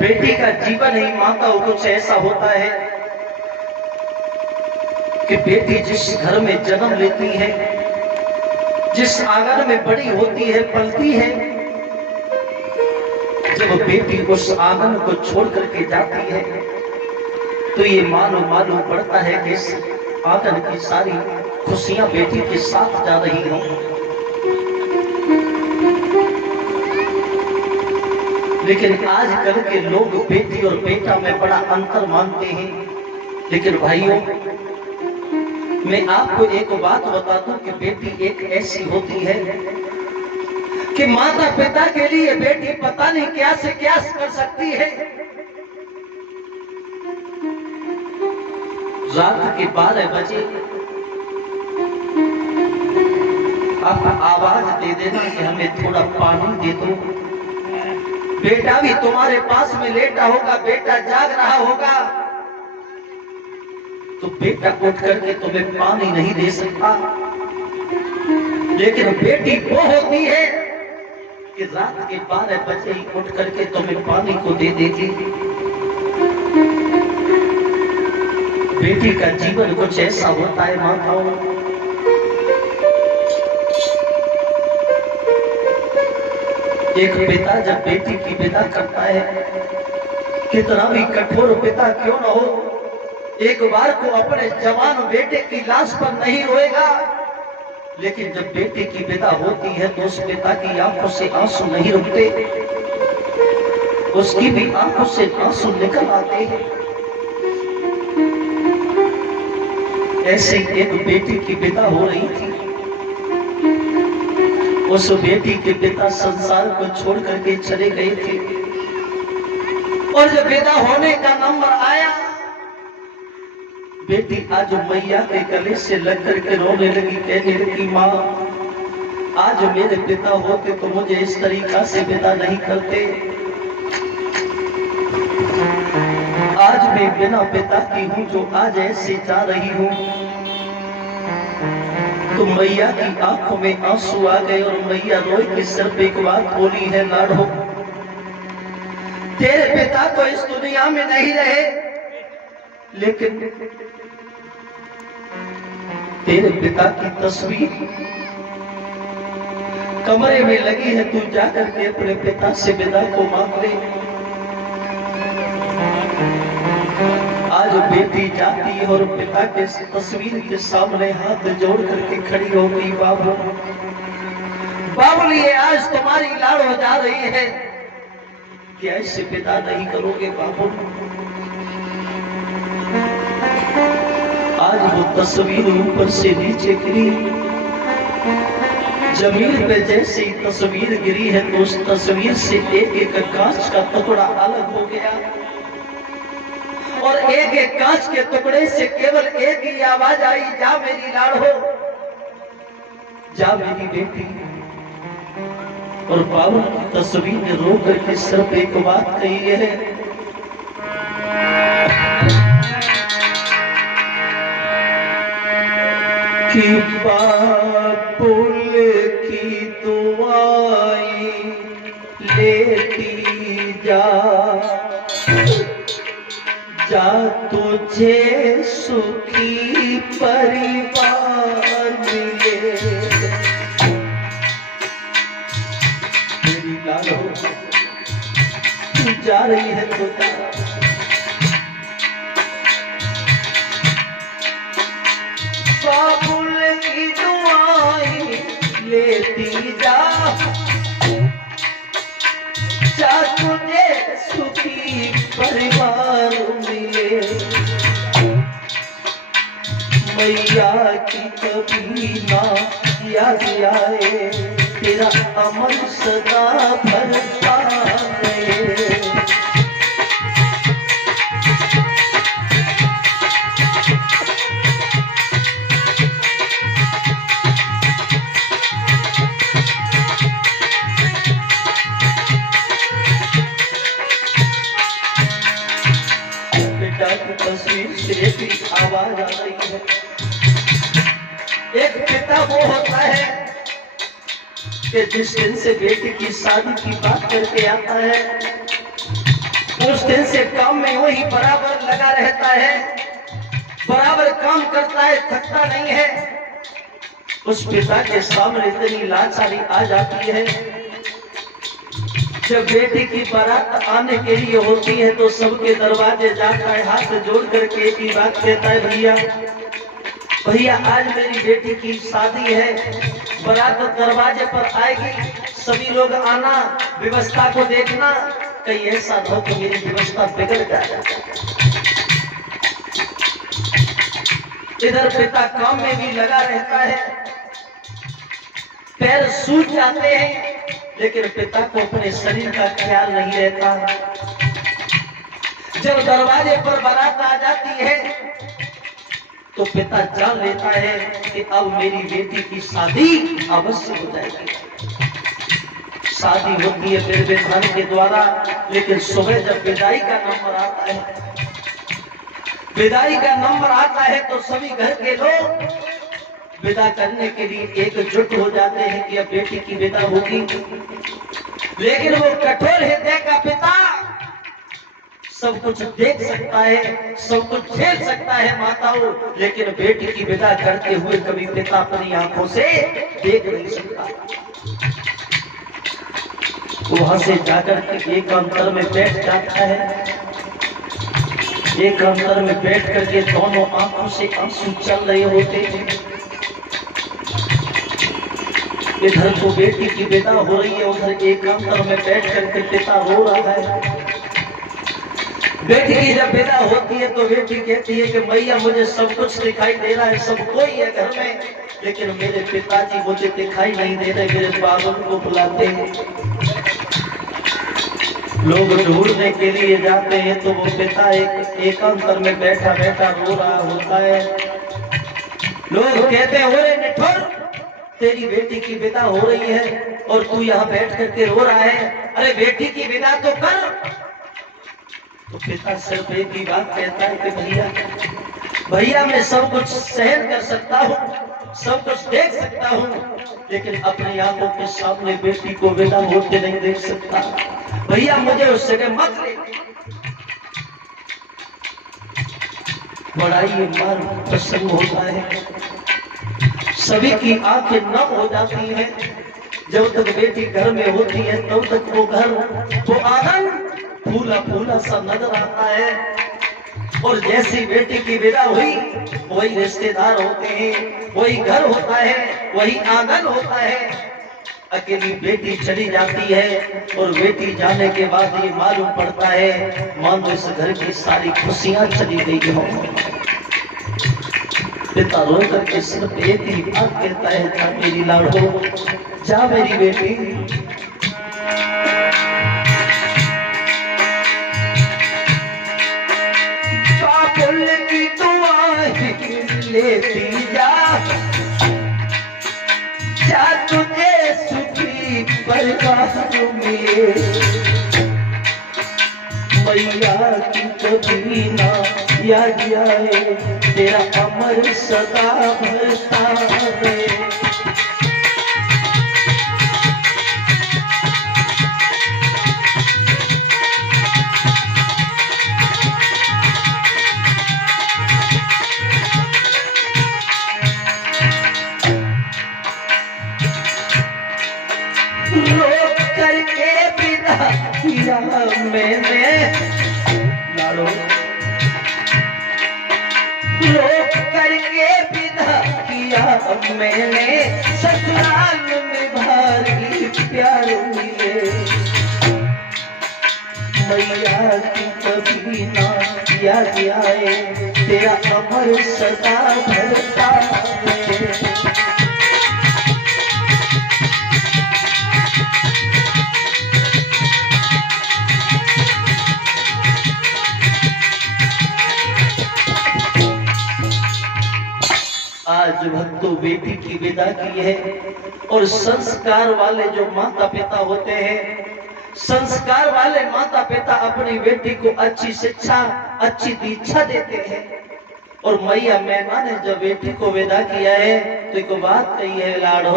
बेटी का जीवन ही माताओं कुछ ऐसा होता है कि बेटी जिस घर में जन्म लेती है, जिस आंगन में बड़ी होती है, पलती है, जब बेटी उस आंगन को छोड़ करके जाती है तो ये मालूम पड़ता है कि इस आंगन की सारी खुशियां बेटी के साथ जा रही हों। लेकिन आजकल के लोग बेटी और बेटा में बड़ा अंतर मानते हैं। लेकिन भाइयों, मैं आपको एक बात बता दूं कि बेटी एक ऐसी होती है कि माता पिता के लिए बेटी पता नहीं क्या से क्या कर सकती है। रात के 12 बजे आप आवाज दे देना कि हमें थोड़ा पानी दे दो। बेटा भी तुम्हारे पास में लेटा होगा, बेटा जाग रहा होगा, तो बेटा उठ करके तुम्हें पानी नहीं दे सकता। लेकिन बेटी वो होती है कि रात के 12 बजे ही उठ करके तुम्हें पानी को दे देगी। बेटी का जीवन कुछ ऐसा होता है माताओं। एक पिता जब बेटी की विदा करता है, कितना भी कठोर पिता क्यों न हो, एक बार को अपने जवान बेटे की लाश पर नहीं रोएगा। लेकिन जब बेटे की विदा होती है तो उस पिता की आंखों से आंसू नहीं रुकते, उसकी भी आंखों से आंसू निकल आते हैं। ऐसे एक बेटी की विदा हो रही थी। उस बेटी के पिता संसार को छोड़ करके चले गए थे और जब विदा होने का नंबर आया, बेटी आज मैया के गले से लग करके रोने लगी, कहने लगी, माँ आज मेरे पिता होते तो मुझे इस तरीका से विदा नहीं करते। आज मैं बिना पिता की हूँ जो आज ऐसे जा रही हूँ। तो मैया की आंखों में आंसू आ गए और मैया रोई के सिर पे एक बात बोली है, लाडो तेरे पिता तो इस दुनिया में नहीं रहे, लेकिन तेरे पिता की तस्वीर कमरे में लगी है, तू जाकर के अपने पिता से विदा को मांग ले। आज बेटी जाती है और पिता के तस्वीर के सामने हाथ जोड़ करके खड़ी हो गई, बाबू बाबू ये आज तुम्हारी लाड़ हो जा रही है, क्या इससे विदा नहीं करोगे बाबू? आज वो तस्वीर ऊपर से नीचे गिरी, जमीन पे जैसे ही तस्वीर गिरी है तो उस तस्वीर से एक एक कांच का टुकड़ा अलग हो गया और एक एक कांच के टुकड़े से केवल एक ही आवाज आई, जा मेरी लाड़ो, जा मेरी बेटी। और बाबू की तस्वीर ने रो करके सिर्फ एक बात कही है, कि बाबुल की दुआई लेती जा, जा तुझे सुखी परिवार मिले। मेरी लाडो तू जा रही है तो बाबुल की दुआई लेती जा, जा तुझे सुखी परिवार मिले। मैया की कभी ना याद आए, तेरा अमर सदा भर पाए। तस्वीर से भी आवाज आ रही है। एक पिता वो होता है कि जिस दिन से बेटी की शादी की बात करके आता है, उस दिन से काम में वही बराबर लगा रहता है, बराबर काम करता है, थकता नहीं है। उस पिता के सामने इतनी लाचारी आ जाती है, जब बेटी की बारात आने के लिए होती है तो सबके दरवाजे जाता है, हाथ जोड़ करके एक ही बात कहता है, भैया भैया आज मेरी बेटी की शादी है, बारात दरवाजे पर आएगी, सभी लोग आना, व्यवस्था को देखना, कहीं ऐसा हो तो मेरी व्यवस्था बिगड़ जाए। इधर पिता काम में भी लगा रहता है, पैर सूज जाते हैं, लेकिन पिता को अपने शरीर का ख्याल नहीं रहता। जब दरवाजे पर बारात आ जाती है तो पिता जान लेता है कि अब मेरी बेटी की शादी अवश्य हो जाएगी। शादी होती है फिर विधान के द्वारा, लेकिन सुबह जब विदाई का नंबर आता है, विदाई का नंबर आता है तो सभी घर के लोग विदा करने के लिए एकजुट हो जाते हैं कि अब बेटी की विदा होगी। लेकिन वो कठोर हृदय का पिता सब कुछ देख सकता है, सब कुछ झेल सकता है माताओं, लेकिन बेटी की विदा करते हुए कभी पिता अपनी आंखों से देख नहीं सकता। वहां से जाकर के एक अंतर में बैठ जाता है, एक अंतर में बैठ करके दोनों आंखों से आंसू चल रहे होते हैं। इधर तो बेटी की विदा हो रही है, उधर एक अंतर में बैठ करके पिता रो रहा है। बेटी की जब विदा होती है तो बेटी कहती है कि भैया मुझे सब कुछ दिखाई दे रहा है, सब कोई है घर में, लेकिन मेरे पिताजी मुझे दिखाई नहीं दे रहे, मेरे बाबा को बुलाते हैं। लोग ढूंढने के लिए जाते हैं तो वो पिता एक अंतर में बैठा बैठा रो रहा होता है। लोग कहते हैं ओरे निठुर, तेरी बेटी की विदा हो रही है और तू यहाँ बैठ करके रो रहा है, अरे बेटी की विदा तो कर। तो पिता सिर्फ एक ही बात कहता है कि भैया मैं सब कुछ सहन कर सकता हूँ, सब कुछ देख सकता हूँ, लेकिन अपनी आंखों के सामने बेटी को विदा होते नहीं देख सकता। भैया मुझे उस जगह मत ले। बड़ा ही मन प्रसन्न होता है, सभी की आंखें नम हो जाती हैं। जब तक बेटी घर में होती है तब तक वो घर, वो आंगन फूला फूला सा नजर आता है। और जैसी बेटी की विदा हुई वही रिश्तेदार होते हैं, वही घर होता है, वही आंगन होता है। अकेली बेटी चली जाती है और बेटी जाने के बाद ये मालूम पड़ता है मानो इस घर की सारी खुशियां चली गई हो। पिता रो करके सिर्फ एक ही बात कहता है, जा मेरी लाडो, जा मेरी बेटी। बाबुल की दुआएं लेती जा तुझे सुखी परिवार मिले। मैया की कभी ना याद आए, तेरा अमर सदा भरता है। रोक करके विदा किया मैंने लाडो, रोक करके विदा किया मैंने, ससुराल में भारी प्यार मिले। मैया की कभी ना याद आए, तेरा अमर सदा भरता है। आज भक्तों बेटी की विदा की है, और संस्कार वाले जो माता पिता होते हैं, संस्कार वाले माता पिता अपनी बेटी को अच्छी शिक्षा, अच्छी दीक्षा देते हैं। और मैया मैना ने जब बेटी को विदा किया है तो एक बात कही है, लाडो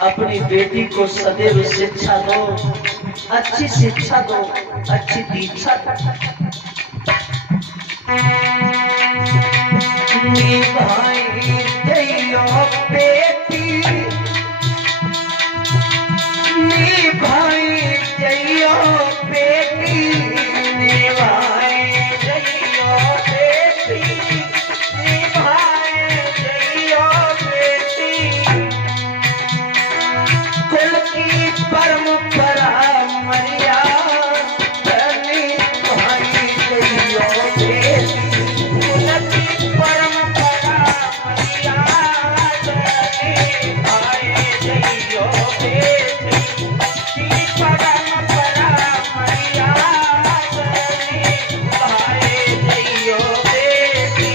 अपनी बेटी को सदैव शिक्षा दो, अच्छी शिक्षा दो, अच्छी दीक्षा दो। निभाई जइयो बेटी, निभाई जइयो बेटी, निभाई जइयो बेटी, निभाई जइयो बेटी। कुल की परंपरा मर्यादा निभाई जइयो बेटी, कुल की परंपरा मर्यादा निभाई जइयो बेटी, की परंपरा मर्यादा निभाई जइयो बेटी।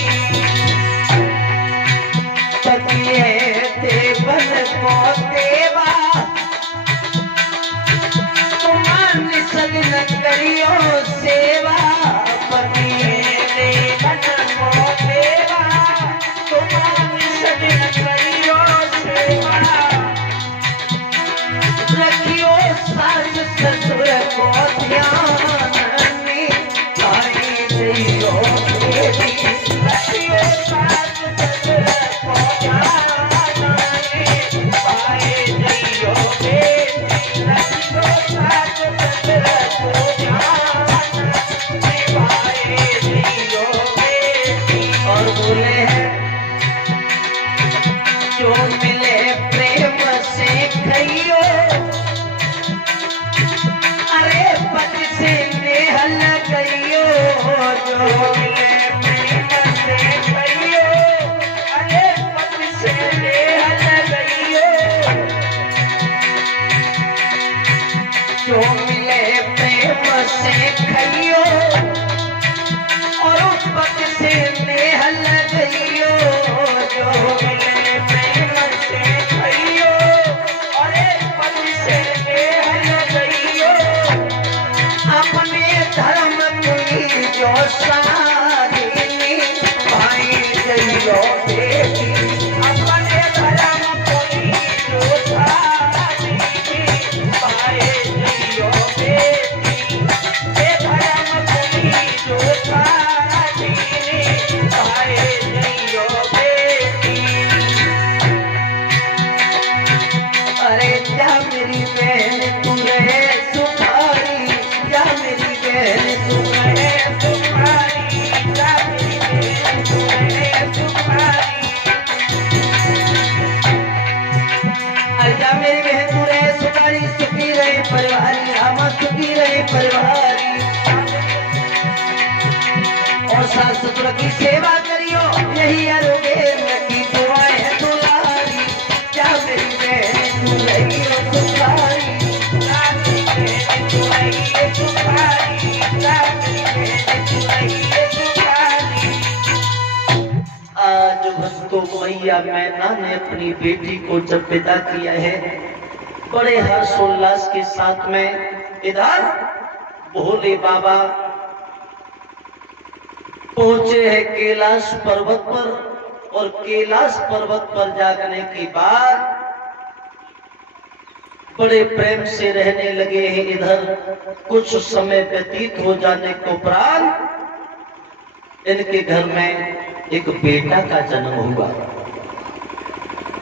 पतिए देवन को देवा, तुमान सगन करियो सेवा। पतिए देवन को देवा, तुमान सगन करियो सेवा। रखियो सास ससुर को ध्यान, निभाई जइयो बेटी। रखियो सास ससुर को ध्यान, निभाई जइयो बेटी। रखियो सास ससुर को ध्यान, निभाई जइयो बेटी। और बोले हैं जो मिले प्रेम से खइयो, अरे पति से नेह लगइयो। जो मिले प्रेम से खइयो, अरे पति से नेह लगइयो। जो मिले प्रेम से खइयो, और उस पति से नेह लगइयो। जो मिले प्रेम से खइयो, अरे पति से नेह लगइयो। अपने धर्म की जो सारी निभाई जइयो बेटी। अपने धर्म की जो सारी निभाई जइयो बेटी। हे धर्म की जो सारी निभाई जइयो बेटी। अरे जा मेरी बहन तू रहे सुखारी, जा मेरी बहन तू रहे सुखारी, जा मेरी बहन तू रहे सुखारी। अरे जा मेरी बहन तू रहे सुखारी, सुखी रहे परिवारी, रामा सुखी रहे परिवारी। और सास ससुर की सेवा करियो, यही आरोग्य की दुआएं है दुलारी। जा मेरी बहन तू रही सुखारी, जा मेरी बहन तू रही सुखारी, जा मेरी बहन तू रही सुखारी। आज भक्तों मैया मैना ने अपनी बेटी को जब विदा किया है, बड़े हर्षोल्लास के साथ में इधर भोले बाबा पहुंचे हैं कैलाश पर्वत पर। और कैलाश पर्वत पर जाने के बाद बड़े प्रेम से रहने लगे हैं। इधर कुछ समय व्यतीत हो जाने के उपरांत इनके घर में एक बेटा का जन्म हुआ।